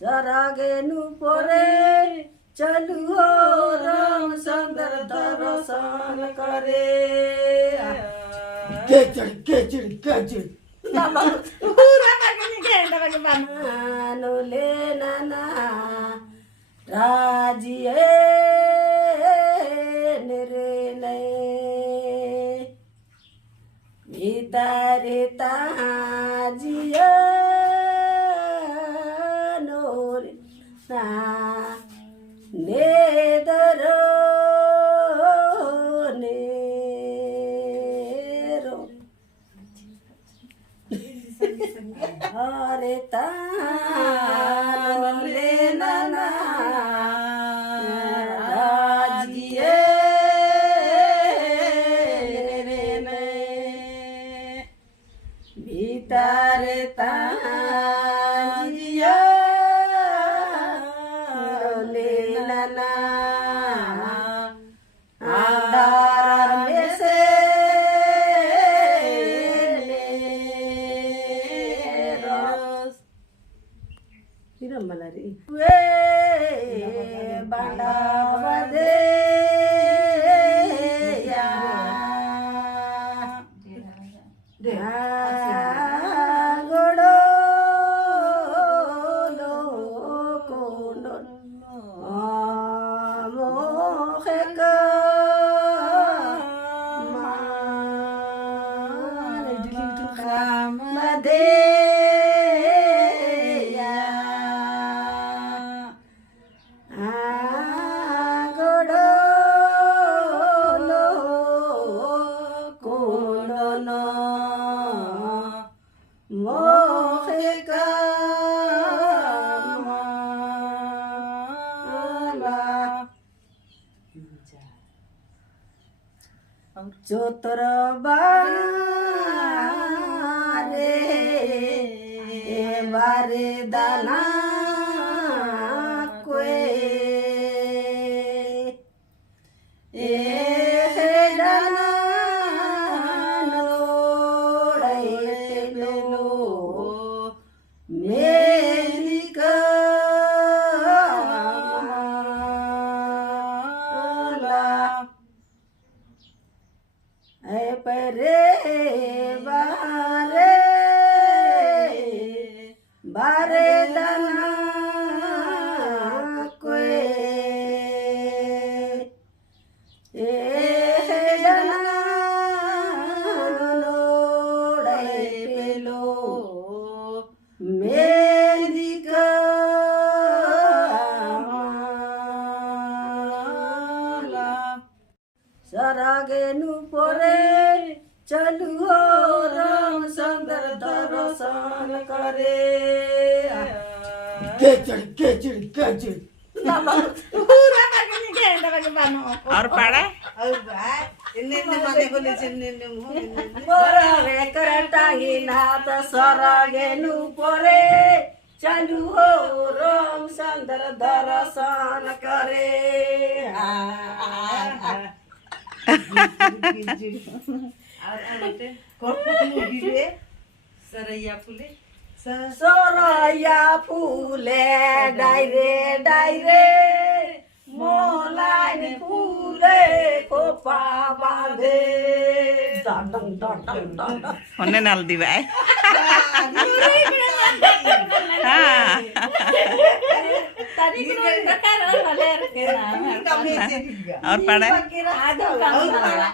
सरागेनु पोरे चलू हो राम सुंदर दर्शन करे केचड़ ले नाना राजिए निरे ने भीतरे ताजिए नोरे ना नेदरो नेरो हरे ताले नाना राजिए रे ने भीतर ताजिया ले नाना आधार में से मलारी वे बांडावदे या गोड़ो लो कोंडो मोहे का मदे चोतर बारे बारे दाना कोए दाना लोड़े लो मेरी परे बारे बारे दाना कोए दाना लोड़े पेलो मेरी काला सरागेनु पोरे चलू हो राम सुंदर दर्शन करे केचड़ और पाड़ा मोरे करटाही नाथ सरागेनु पोरे चलू हो राम सुंदर दर्शन करे सरैया फूले डाइरे डाइरे मोलाइन फूले खोपा बांधे होने नाल दिवाए और पाड़ा